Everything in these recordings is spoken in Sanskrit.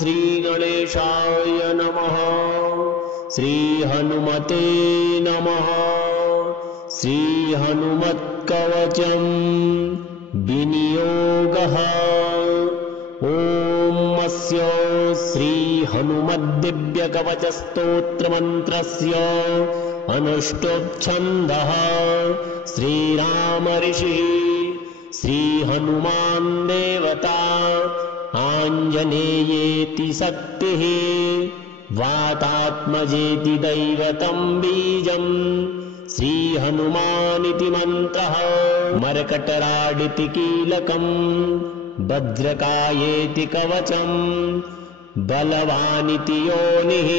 श्रीगणेशाय नमः। श्रीहनुमते नमः। श्रीहनुमत्कवचं विनियोगः। ॐ अस्य श्रीहनुमद्दिव्यकवचस्तोत्रमन्त्रस्य अनुष्टुप्छन्दः। श्रीरामऋषिः श्रीहनुमान् देवता आञ्जनेयेति शक्तिः वातात्मजेति दैवतं बीजम् श्रीहनुमानिति मन्त्रः। मर्कटराडिति कीलकम् वज्रकायेति कवचम् बलवानिति योनिः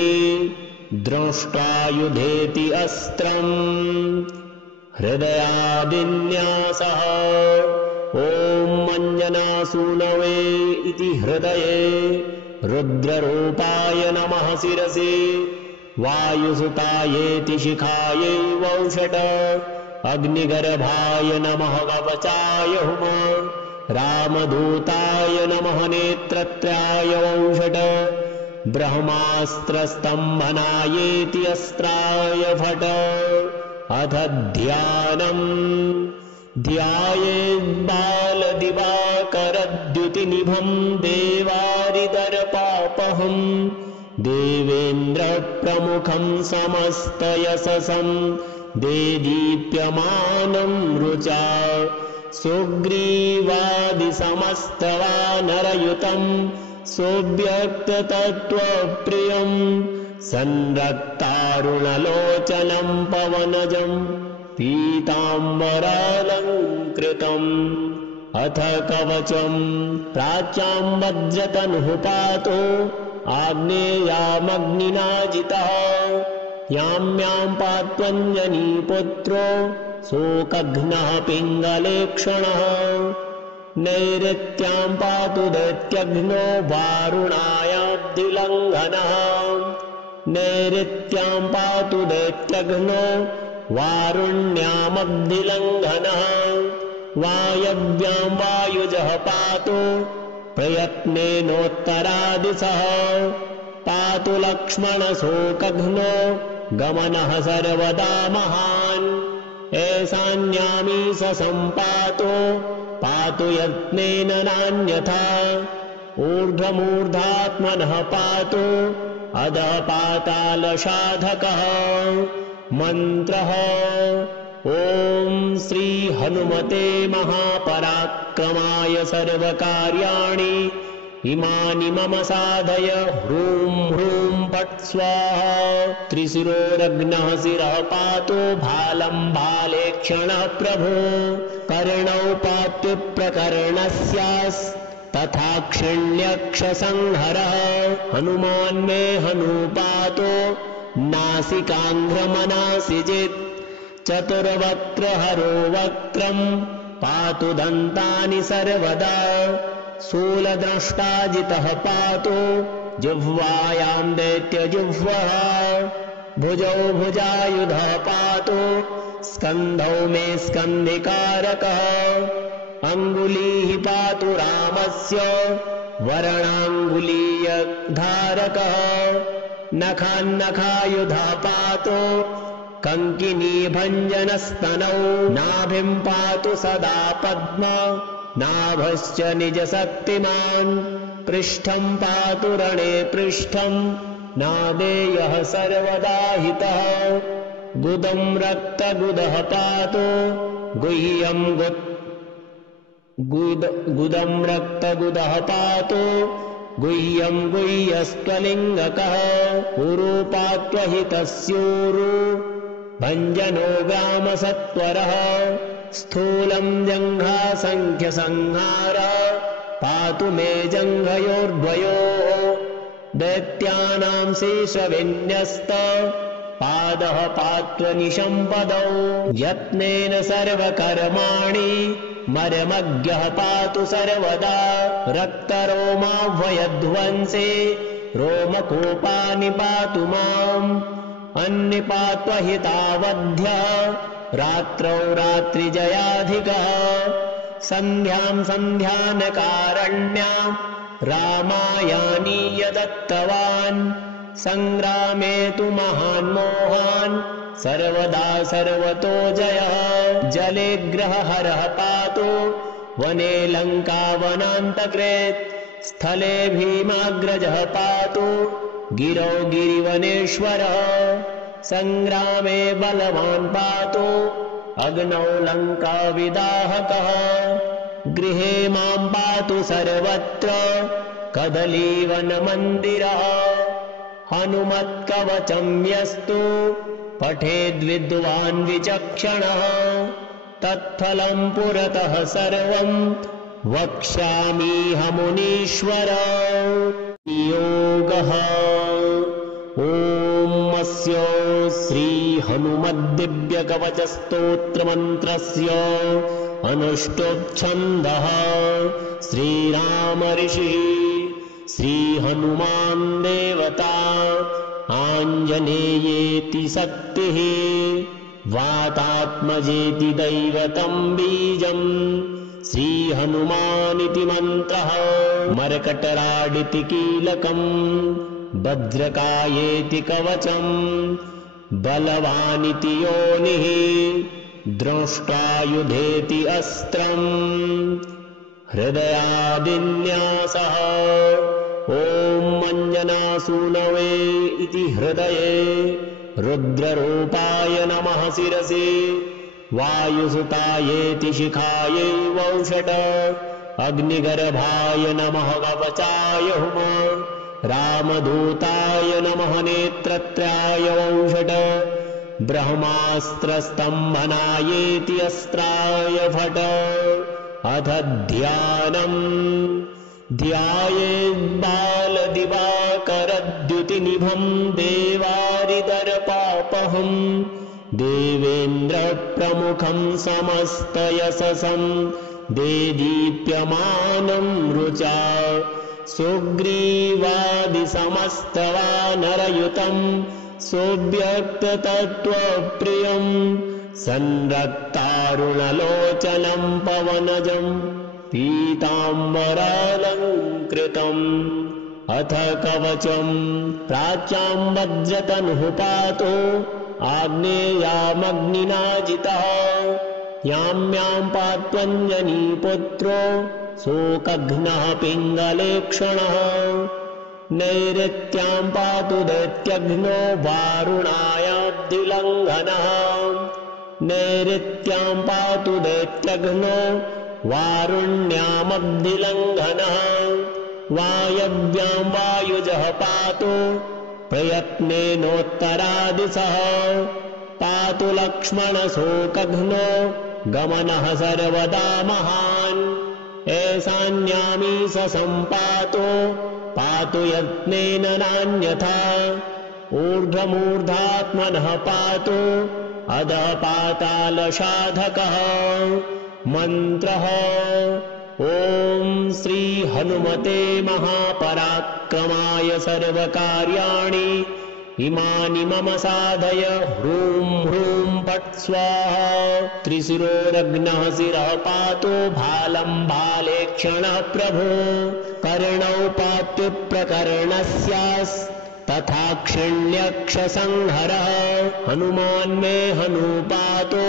द्रष्टायुधेति अस्त्रम् हृदयादिन्यासः। ॐ अञ्जनासूनवे इति हृदये रुद्ररूपाय नमः शिरसि वायुसुतायेति शिखायै वौषट अग्निगर्भाय नमः कवचाय हुम रामदूताय नमः नेत्रत्राय वौषट ब्रह्मास्त्रस्तम्भनायेति अस्त्राय फट। अथ ध्यानम् ध्यायेद्बालदिवाकरद्युतिनिभं देवारिदर्पापहम् देवेन्द्रप्रमुखं समस्तयशसं देदीप्यमानं रुचा सुग्रीवादिसमस्तवानरयुतं सोऽव्यक्ततत्त्वप्रियं संरक्तारुणलोचनं पवनजं पीताम्बरालङ्कृतम्। अथ कवचं प्राच्यां वज्रतनुः पातो आग्नेयामग्निना जितः याम्यां पात्वञ्जनीपुत्रो शोकघ्नः पिङ्गलेक्षणः नैऋत्यां पातु दैत्यघ्नो वारुणायाब्धिलङ्घनः नैऋत्यां पातु दैत्यघ्नो वारुण्यामब्धिलङ्घनः वायव्यां वायुजः पातु प्रयत्नेनोत्तरादिशः पातु लक्ष्मणशोकघ्नो गमनः सर्वदा महान् ऐशान्यामीश सम्पातो पातु यत्नेन नान्यथा ऊर्ध्वमूर्धात्मनः पातु अधः पातालसाधकः। मन्त्रः ॐ श्रीहनुमते महापराक्रमाय सर्वकार्याणि इमानि मम साधय ह्रूं ह्रूं फट् स्वाहा। त्रिशिरोरग्नः शिरः पातु भालं भाले क्षणः प्रभो कर्णौ पातु प्रकर्णस्यास्तथाक्षिण्यक्षसंहरः हनुमान् मे हनूपातो नासिकाङ्घ्रमनासिजित् चतुर्वक्त्रहरो वक्त्रं पातु दन्तानि सर्वदा शूलद्रष्टाजितः पातु जिह्वायां दैत्यजिह्वः भुजौ भुजायुधः पातु स्कन्धौ मे स्कन्धिकारकः अङ्गुलीः पातु रामस्य वरणाङ्गुलीयधारकः नखान्नखायुधः पातु कङ्किनीभञ्जनस्तनौ नाभिं पातु सदा पद्म नाभश्च निजशक्तिमान् पृष्ठं पातु रणे पृष्ठं नादेयः सर्वदा हितः गुदं रक्तगुदः पातु गुह्यं गुदं रक्तगुदः पातु गुह्यं गुह्यस्त्वलिङ्गकः उरु पात्वहितस्यूरु भञ्जनो ग्रामसत्वरः स्थूलं जङ्घासङ्ख्यसंहार पातु मे जङ्घयोर्द्वयोः दैत्यानां शेषविन्यस्त पादः पात्वनिशम्पदौ यत्नेन सर्वकर्माणि मर्मज्ञः पातु सर्वदा रक्तरोमाह्वयध्वंसे रोमकूपानि पातु माम् अन्निपात्वहितावध्यः रात्रौ रात्रिजयाधिकः सन्ध्यां सन्ध्यानकारण्यां रामायानीय दत्तवान् सङ्ग्रामे तु महान् मोहान् सर्वदा सर्वतो जयः जले ग्रहहरः पातु वने लङ्कावनान्तकृत् स्थले भीमाग्रजः पातु गिरौ गिरिवनेश्वरः सङ्ग्रामे बलवान् पातु अग्नौ लङ्काविदाहकः गृहे मां पातु सर्वत्र कदलीवनमन्दिरः हनुमत्कवचं यस्तु पठेद्विद्वान् विचक्षणः तत्फलं पुरतः सर्वं वक्ष्यामीह योगः ॐ अस्य श्रीहनुमद्दिव्यकवचस्तोत्रमन्त्रस्य अनुष्टुप्छन्दः श्रीराम ऋषिः श्रीहनुमान् देवता आञ्जनेयेति शक्तिः वातात्मजेति दैवतं बीजम् श्रीहनुमानिति मन्त्रः मर्कटराडिति कीलकम् भद्रकायेति कवचम् बलवानिति योनिः द्रष्टायुधेति अस्त्रम् हृदयादिन्यासः ॐ अञ्जनासूनवे इति हृदये रुद्ररूपाय नमः शिरसि वायुसुतायेति शिखायै वौषट अग्निगर्भाय नमः कवचाय हुम रामदूताय नमः नेत्रत्राय वौषट ब्रह्मास्त्रस्तम्भनायेति अस्त्राय फट अथ ध्यानम् ध्यायेद्बालदिवाकरद्युतिनिभम् देवारिदर्पापहम् देवेन्द्रप्रमुखं समस्तयशसं देदीप्यमानं रुचा सुग्रीवादिसमस्तवानरयुतं सुव्यक्ततत्त्वप्रियं संरक्तारुणलोचनं पवनजं पीताम्बरालङ्कृतम् अथ कवचम् प्राच्यां वज्रतनुः पातु आग्नेयामग्निनाजितः याम्यां पात्वञ्जनीपुत्रो शोकघ्नः पिङ्गलेक्षणः नैऋत्यां पातु दैत्यघ्नो वारुणायाब्धिलङ्घनः नैऋत्यां पातु दैत्यघ्नो वारुण्यामब्धिलङ्घनः वायव्यां वायुजः पातु प्रयत्नेनोत्तरादिशः पातु लक्ष्मणशोकघ्नो गमनः सर्वदा महान् ऐशान्यामीश सम्पातु पातु यत्नेन नान्यथा ऊर्ध्वमूर्धात्मनः पातु अधः पातालसाधकः मन्त्रः ॐ श्री हनुमते महापराक्रमाय सर्वकार्याणि इमानि मम साधय ह्रूं ह्रूं फट् स्वाहा त्रिशिरोरग्नः शिरः पातु भालं भाले क्षणः प्रभो कर्णौ पातु प्रकर्णस्यास्तथा क्षिण्यक्षसंहरः हनुमान् मे हनूपातु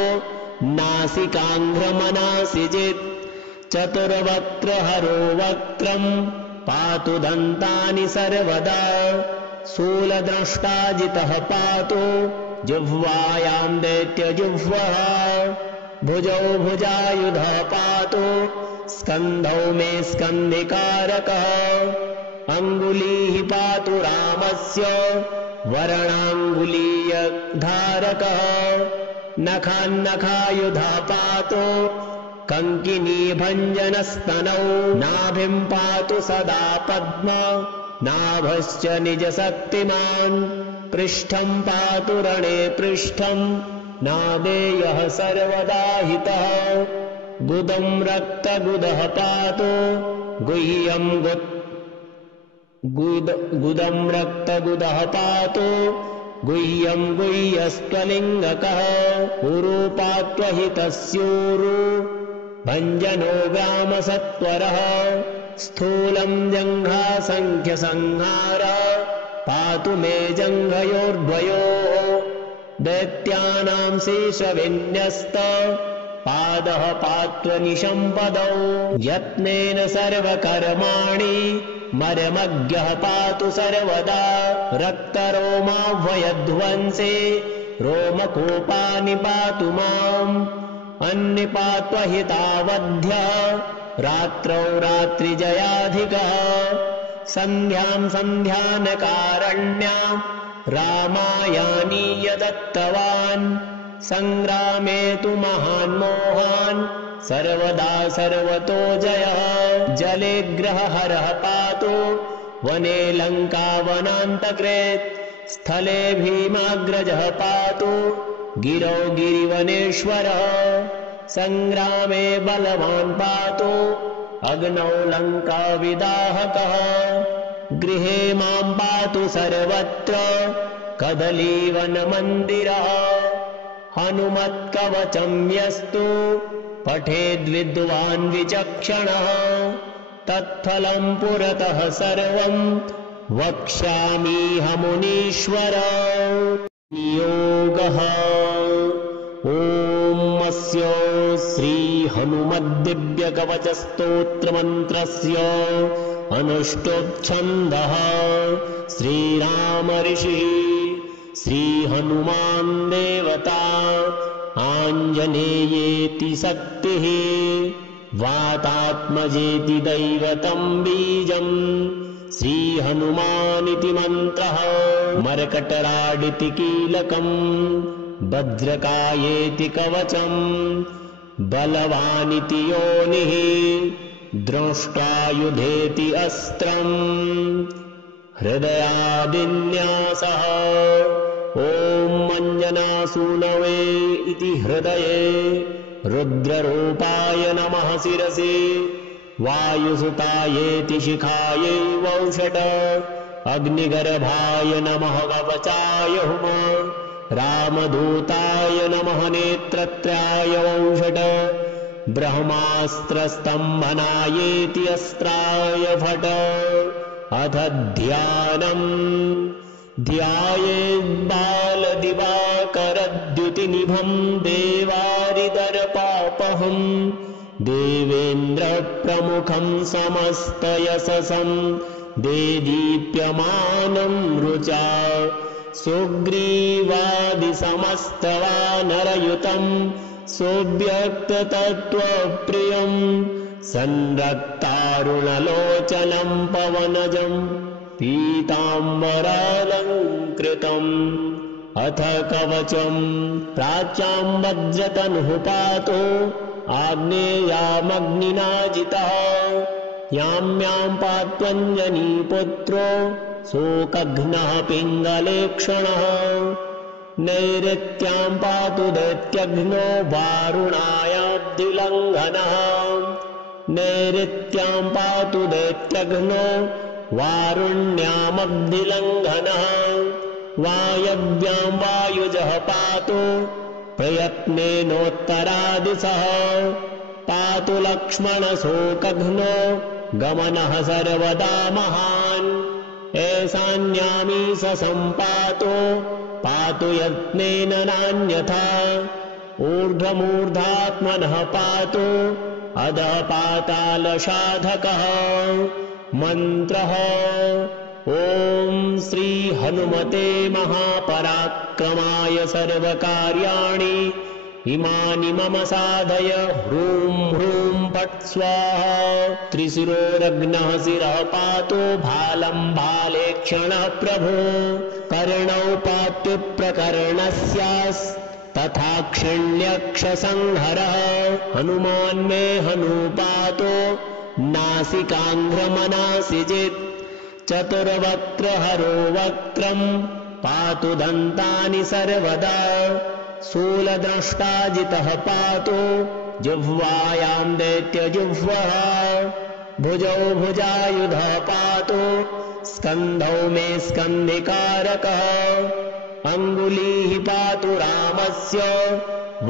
नासिकाङ्घ्रमनासिजित् चतुर्वक्त्रहरो वक्त्रम् पातु दन्तानि सर्वदा शूलद्रष्टाजितः पातु जिह्वायां दैत्यजिह्वः भुजौ भुजायुधः पातु स्कन्धौ मे स्कन्धिकारकः अङ्गुलीः पातु रामस्य वरणाङ्गुलीयधारकः नखान्नखायुधः पातु कङ्किनीभञ्जनस्तनौ नाभिं पातु सदा पद्म नाभश्च निजशक्तिमान् पृष्ठं पातु रणे पृष्ठं नादेयः सर्वदा हितः गुदं रक्तगुदः पातु गुह्यं गुदं रक्तगुदः पातु गुह्यं गुह्यस्त्वलिङ्गकः उरूपात्वहितस्यूरु भञ्जनो ग्रामसत्वरः स्थूलं जङ्घासङ्ख्यसंहार पातु मे जङ्घयोर्द्वयोः दैत्यानां शेषविन्यस्त पादः पात्वनिशम्पदौ यत्नेन सर्वकर्माणि मर्मज्ञः पातु सर्वदा रक्तरोमाह्वयध्वंसे रोमकूपानि पातु माम् अन्निपात्वहितावध्यः रात्रौ रात्रिजयाधिकः सन्ध्यां सन्ध्यानकारण्यां रामायानीय दत्तवान् सङ्ग्रामे तु महान् मोहान् सर्वदा सर्वतो जयः जले ग्रहहरः पातु वने लङ्कावनान्तकृत् स्थले भीमाग्रजः पातु गिरौ गिरिवनेश्वरः सङ्ग्रामे बलवान् पातु अग्नौ लङ्काविदाहकः गृहे मां पातु सर्वत्र कदलीवनमन्दिरः हनुमत्कवचं यस्तु पठेद्विद्वान् विचक्षणः तत्फलं पुरतः सर्वं वक्ष्यामीह मुनीश्वर योगः ॐ अस्य श्रीहनुमद्दिव्यकवचस्तोत्रमन्त्रस्य अनुष्टोच्छन्दः श्रीराम ऋषिः श्रीहनुमान् देवता आञ्जनेयेति शक्तिः वातात्मजेति दैवतं बीजम् श्रीहनुमानिति मन्त्रः मर्कटराडिति कीलकम् भद्रकायेति कवचम् बलवानिति योनिः द्रष्टायुधेति अस्त्रम् हृदयादिन्यासः ॐ अञ्जनासूनवे इति हृदये रुद्ररूपाय नमः शिरसि वायुसुतायेति शिखायै वौषट अग्निगर्भाय नमः कवचाय हुम रामदूताय नमः नेत्रत्राय वौषट ब्रह्मास्त्रस्तम्भनायेति अस्त्राय फट अथ ध्यानम् ध्यायेद्बालदिवाकरद्युतिनिभं देवारिदर्पापहम् देवेन्द्रप्रमुखं समस्तयशसं देदीप्यमानं रुचा सुग्रीवादिसमस्तवानरयुतं सुव्यक्ततत्त्वप्रियं संरक्तारुणलोचनं पवनजं पीताम्बरालङ्कृतम् अथ कवचं प्राच्यां वज्रतनुः पातु आग्नेयामग्निना जितः याम्यां पात्वञ्जनीपुत्रो शोकघ्नः पिङ्गलेक्षणः नैऋत्यां पातु दैत्यघ्नो वारुणायाब्धिलङ्घनः नैऋत्यां पातु दैत्यघ्नो वारुण्यामब्धिलङ्घनः वायव्यां वायुजः पातु प्रयत्नेनोत्तरादिशः पातु लक्ष्मणशोकघ्नो गमनः सर्वदा महान् ऐशान्यामीश सम्पातो पातु यत्नेन नान्यथा ऊर्ध्वमूर्धात्मनः पातु अधः पातालसाधकः मन्त्रः ॐ श्री हनुमते महापराक्रमाय सर्वकार्याणि इमानि मम साधय ह्रूं ह्रूं फट् स्वाहा त्रिशिरोरग्नः शिरः पातु भालं भाले क्षणः प्रभो कर्णौ पातु प्रकर्णस्यास्तथा क्षिण्यक्षसंहरः हनुमान् मे हनूपातो नासिकाङ्घ्रमनासिजित् चतुर्वक्त्रहरो वक्त्रम् पातु दन्तानि सर्वदा शूलद्रष्टाजितः पातु जिह्वायां दैत्यजिह्वः भुजौ भुजायुधः पातु स्कन्धौ मे स्कन्धिकारकः अङ्गुलीः पातु रामस्य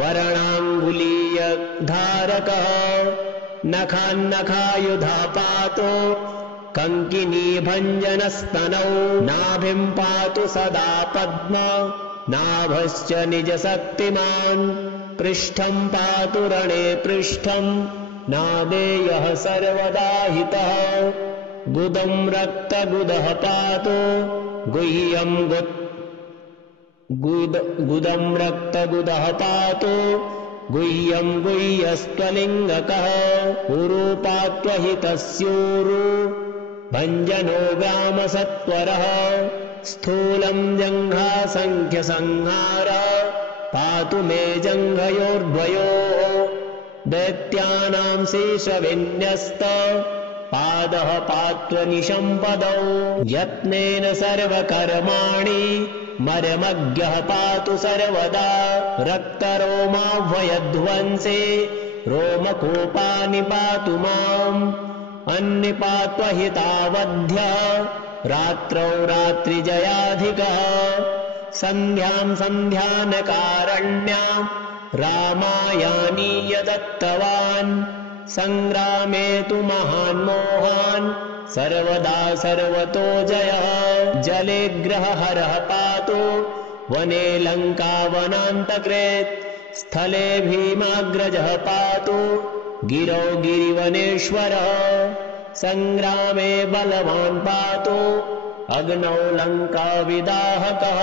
वरणाङ्गुलीयधारकः नखान्नखायुधः पातु कङ्किनी भञ्जनस्तनौ नाभिं पातु सदा पद्म नाभश्च निजशक्तिमान् पृष्ठं पातु रणे पृष्ठं नादेयः सर्वदा हितः गुदं रक्तगुदः पातु गुह्यं गुदं रक्तगुदः पातु गुह्यं गुह्यस्त्वलिङ्गकः उरूपात्वहितस्यूरु भञ्जनो व्यामसत्वरः स्थूलं जङ्घासङ्ख्यसंहार पातु मे जङ्घयोर्द्वयोः दैत्यानां शेषविन्यस्त पादः पात्वनिशम्पदौ यत्नेन सर्वकर्माणि मर्मज्ञः पातु सर्वदा रक्तरोमाह्वयध्वंसे रोमकूपानि पातु माम् अन्निपात्वहितावध्यः रात्रौ रात्रिजयाधिकः सन्ध्यां सन्ध्यानकारण्यां रामायानीय दत्तवान् सङ्ग्रामे तु महान् मोहान् सर्वदा सर्वतो जयः जले ग्रहहरः पातु वने लङ्कावनान्तकृत् स्थले भीमाग्रजः पातु गिरौ गिरिवनेश्वरः सङ्ग्रामे बलवान् पातु अग्नौ लङ्काविदाहकः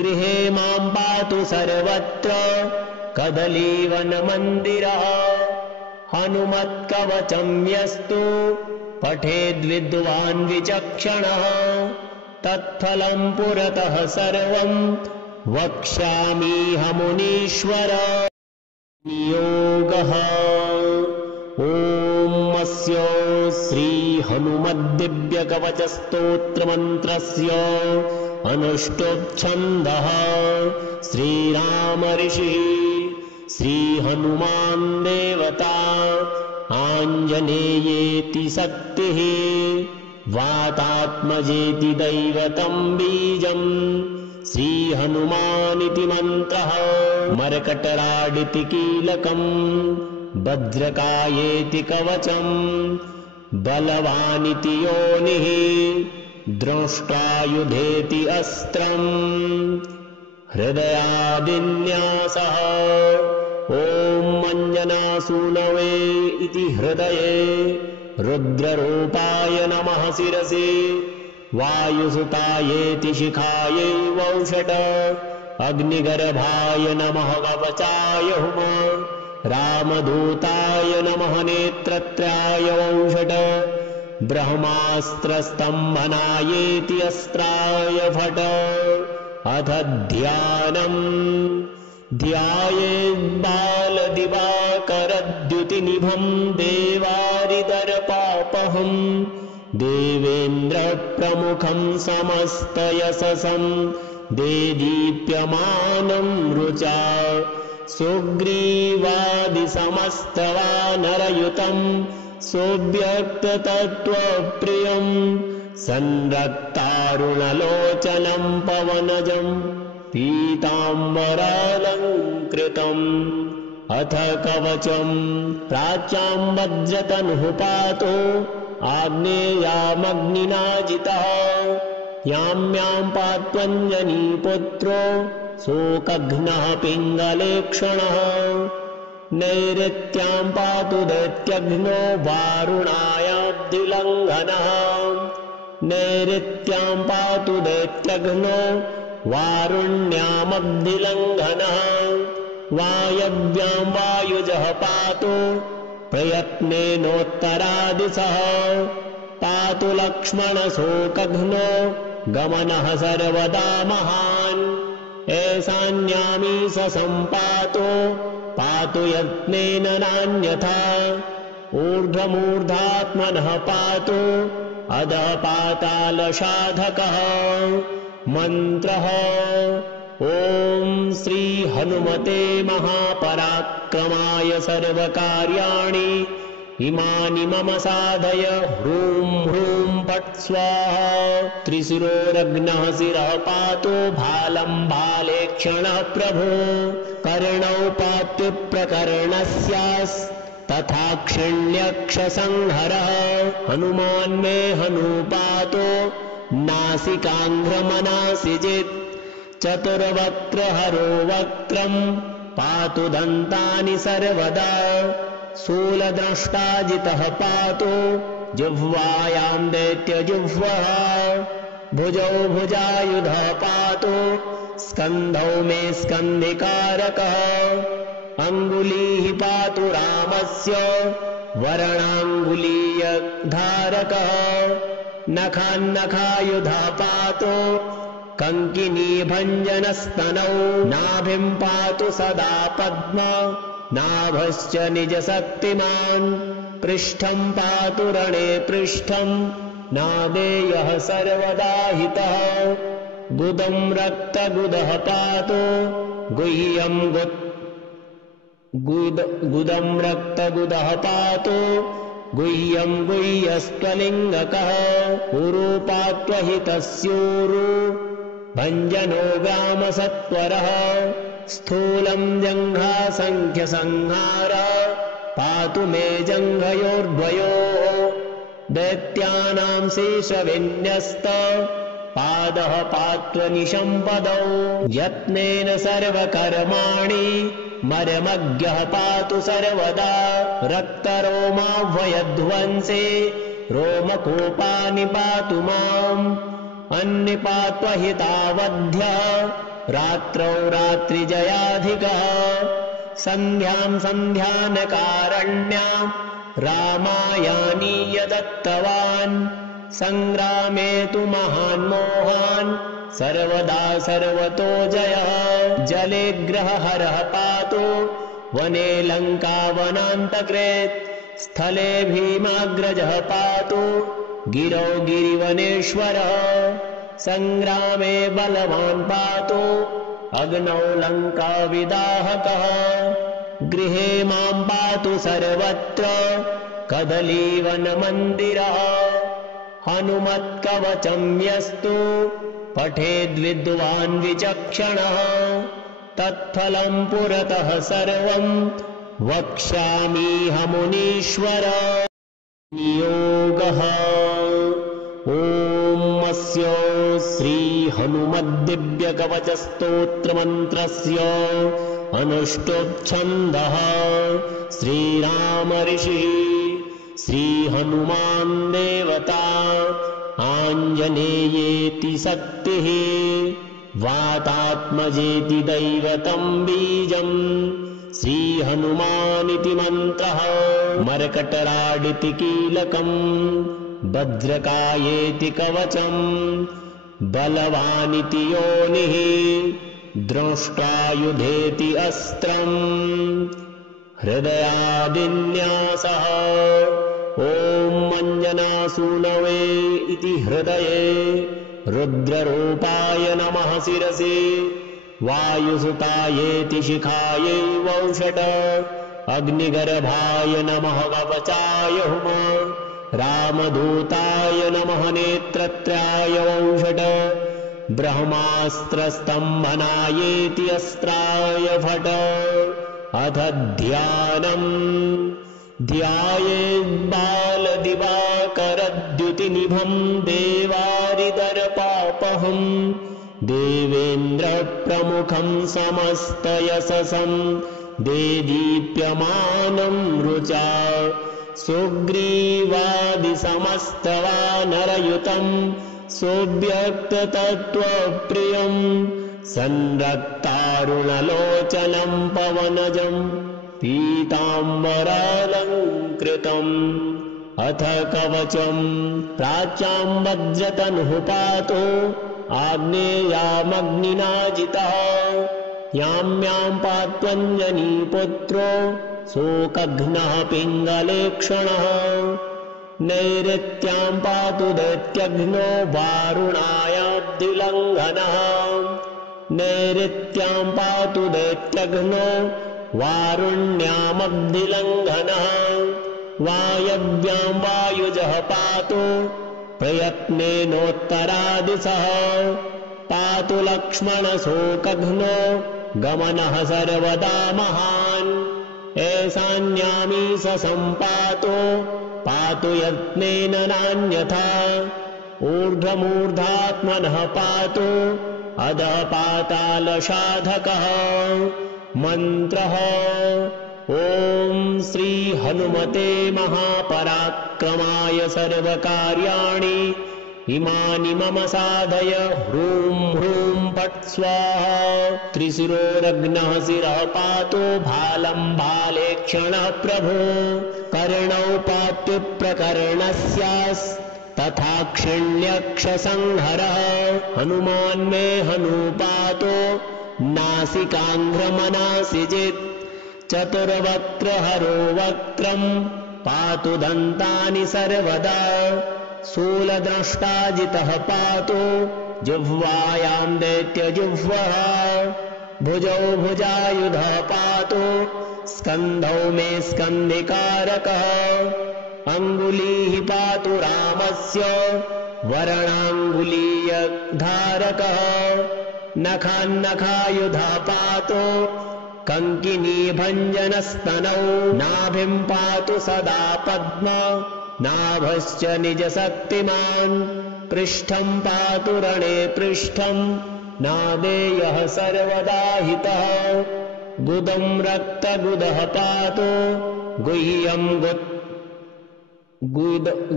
गृहे मां पातु सर्वत्र कदलीवनमन्दिरः हनुमत्कवचं यस्तु पठेद्विद्वान् विचक्षणः तत्फलं पुरतः सर्वं वक्ष्यामीह नियोगः ॐ अस्य श्रीहनुमद्दिव्यकवचस्तोत्रमन्त्रस्य अनुष्टुप्छन्दः श्रीराम ऋषिः श्रीहनुमान् देवता आञ्जनेयेति शक्तिः वातात्मजेति दैवतं बीजम् श्रीहनुमानिति मन्त्रः मर्कटराडिति कीलकम् भद्रकायेति कवचम् बलवानिति योनिः द्रष्टायुधेति अस्त्रम् हृदयादिन्यासः ॐ अञ्जनासूनवे इति हृदये रुद्ररूपाय नमः शिरसि वायुसुतायेति शिखायै वौषट अग्निगर्भाय नमः कवचाय हुम रामदूताय नमः नेत्रत्राय वौषट ब्रह्मास्त्रस्तम्भनायेति अस्त्राय फट अथ ध्यानम् ध्यायेद्बालदिवाकरद्युतिनिभं देवारिदर्पापहम् देवेन्द्रप्रमुखं समस्तयशसं देदीप्यमानं रुचा सुग्रीवादिसमस्तवानरयुतं सुव्यक्ततत्त्वप्रियं संरक्तारुणलोचनं पवनजं पीताम्बरालङ्कृतम् अथ कवचम् प्राच्यां वज्रतनुः पातु आग्नेयामग्निनाजितः याम्यां पात्वञ्जनीपुत्रो शोकघ्नः पिङ्गलेक्षणः नैऋत्यां पातु दैत्यघ्नो वारुणायाब्धिलङ्घनः नैऋत्यां पातु दैत्यघ्नो वारुण्यामब्धिलङ्घनः वायव्यां वायुजः पातु प्रयत्नेनोत्तरादिशः पातु लक्ष्मणशोकघ्नो गमनः सर्वदा महान् ऐशान्यामीश सम्पातु पातु यत्नेन नान्यथा ऊर्ध्वमूर्धात्मनः पातु अधः पातालसाधकः मन्त्रः ॐ श्री हनुमते महापराक्रमाय सर्वकार्याणि इमानि मम साधय ह्रूं ह्रूं फट् स्वाहा त्रिशिरोरग्नः शिरः पातु भालं भाले क्षणः प्रभो कर्णौ पातु प्रकर्णस्यास् तथाक्षिण्यक्षसंहरः हनुमान् मे हनूपातो नासिकाङ्घ्रमनासिजित् चतुर्वक्त्रहरो वक्त्रम् पातु दन्तानि सर्वदा शूलद्रष्टाजितः पातु जिह्वायां दैत्यजिह्वः भुजौ भुजायुधः पातु स्कन्धौ मे स्कन्धिकारकः अङ्गुलीः पातु रामस्य वरणाङ्गुलीयधारकः नखान्नखायुधः पातु कङ्किनीभञ्जनस्तनौ नाभिं पातु सदा पद्म नाभश्च निजशक्तिमान् पृष्ठं पातु रणे पृष्ठं नादेयः सर्वदा हितः गुदं रक्तगुदः पातु गुह्यं गुदं रक्तगुदः पातु गुह्यं गुह्यस्त्वलिङ्गकः उरूपात्वहितस्यूरु भञ्जनो ग्रामसत्वरः स्थूलं जङ्घासङ्ख्यसंहार पातु मे जङ्घयोर्द्वयोः दैत्यानां शेषविन्यस्त पादः पात्वनिशम्पदौ यत्नेन सर्वकर्माणि मर्मज्ञः पातु सर्वदा रक्तरोमाह्वयध्वंसे रोमकूपानि पातु माम् अन्निपात्वहितावध्यः रात्रौ रात्रिजयाधिकः सन्ध्यां सन्ध्यानकारण्यां रामायानीय दत्तवान् सङ्ग्रामे तु महान् मोहान् सर्वदा सर्वतो जयः जले ग्रहहरः पातु वने लङ्कावनान्तकृत् स्थले भीमाग्रजः पातु गिरौ गिरिवनेश्वरः सङ्ग्रामे बलवान् पातु अग्नौ लङ्काविदाहकः गृहे मां पातु सर्वत्र कदलीवनमन्दिरः हनुमत्कवचं यस्तु पठेद्विद्वान् विचक्षणः तत्फलं पुरतः सर्वं वक्ष्यामीह नियोगः ॐ अस्य श्रीहनुमद्दिव्यकवचस्तोत्रमन्त्रस्य अनुष्टुप्छन्दः श्रीराम ऋषिः श्रीहनुमान् देवता आञ्जनेयेति शक्तिः वातात्मजेति दैवतं बीजम् श्रीहनुमानिति मन्त्रः मर्कटराडिति कीलकम् भद्रकायेति कवचम् बलवानिति योनिः द्रष्टायुधेति अस्त्रम् हृदयादिन्यासः ॐ अञ्जनासूनवे इति हृदये रुद्ररूपाय नमः शिरसि वायुसुतायेति शिखायै वौषट अग्निगर्भाय नमः कवचाय हुम रामदूताय नमः नेत्रत्राय वौषट ब्रह्मास्त्रस्तम्भनायेति अस्त्राय फट अथ ध्यानम् ध्यायेद्बालदिवाकरद्युतिनिभं देवारिदर्पापहम् देवेन्द्रप्रमुखं समस्तयशसं देदीप्यमानं रुचा सुग्रीवादिसमस्तवानरयुतं सुव्यक्ततत्त्वप्रियं संरक्तारुणलोचनं पवनजं पीताम्बरालङ्कृतम् अथ कवचम् प्राच्यां वज्रतनुः पातु आग्नेयामग्निनाजितः याम्यां पात्वञ्जनीपुत्रो शोकघ्नः पिङ्गलेक्षणः नैऋत्यां पातु दैत्यघ्नो वारुणायाब्धिलङ्घनः नैऋत्यां पातु दैत्यघ्नो वारुण्यामब्धिलङ्घनः वायव्यां वायुजः पातु प्रयत्नेनोत्तरादिशः पातु लक्ष्मणशोकघ्नो गमनः सर्वदा महान् एषान्यामी स सम्पातो पातु यत्नेन नान्यथा ऊर्ध्वमूर्धात्मनः पातु अधः पातालसाधकः मन्त्रः ॐ श्री हनुमते महापराक्रमाय सर्वकार्याणि इमानि मम साधय ह्रूं ह्रूं फट् स्वाहा त्रिशिरोरग्नः शिरः पातु भालं भाले क्षणः प्रभो कर्णौ पातु प्रकरणस्यास्तथा क्षिण्यक्षसंहरः हनुमान् मे हनूपातो नासिकाङ्घ्रमनासिजित् चतुर्वक्त्रहरो वक्त्रं पातु दन्तानि सर्वदा शूलद्रष्टाजितः पातु जिह्वायां दैत्यजिह्वः भुजौ भुजायुधः पातु स्कन्धौ मे स्कन्धिकारकः अङ्गुलीः पातु रामस्य वरणाङ्गुलीयधारकः नखान्नखायुधः पातु कङ्किनीभञ्जनस्तनौ नाभिं पातु सदा पद्म नाभश्च निजशक्तिमान् पृष्ठं पातु रणे पृष्ठं नादेयः सर्वदा हितः गुदं रक्तगुदः पातु गुह्यं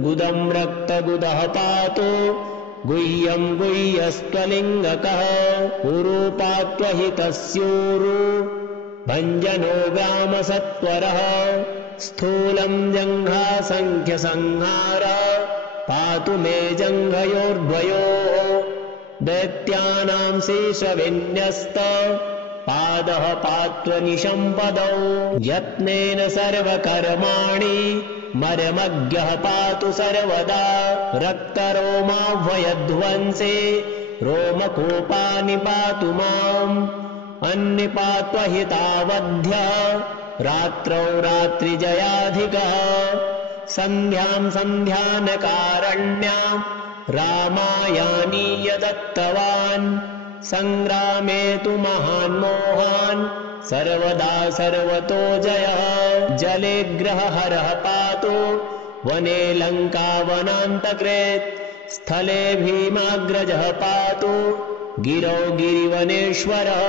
गुदं रक्तगुदः पातु गुह्यं गुह्यस्त्वलिङ्गकः उरूपात्वहितस्यूरु भञ्जनो व्यामसत्वरः स्थूलं जङ्घासङ्ख्यसंहारः पातु मे जङ्घयोर्द्वयोः दैत्यानां शेषविन्यस्त पादः पात्वनिशम्पदौ यत्नेन सर्वकर्माणि मर्मज्ञः पातु सर्वदा रक्तरोमाह्वयध्वंसे रोमकूपानि पातु माम् अन्निपात्वहितावध्यः रात्रौ रात्रिजयाधिकः सन्ध्यां सन्ध्यानकारण्यां रामायानीय दत्तवान् सङ्ग्रामे तु महान् मोहान् सर्वदा सर्वतो जयः जले ग्रहहरः पातु वने लङ्कावनान्तकृत् स्थले भीमाग्रजः पातु गिरौ गिरिवनेश्वरः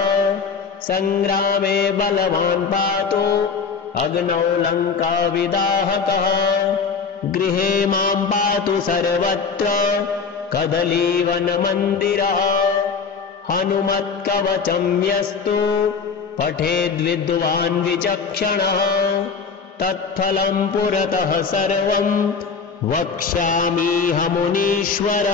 सङ्ग्रामे बलवान् पातु अग्नौ लङ्काविदाहकः गृहे मां पातु सर्वत्र कदलीवनमन्दिरः हनुमत्कवचं यस्तु पठेद्विद्वान् विचक्षणः तत्फलं पुरतः सर्वं वक्ष्यामीह मुनीश्वर।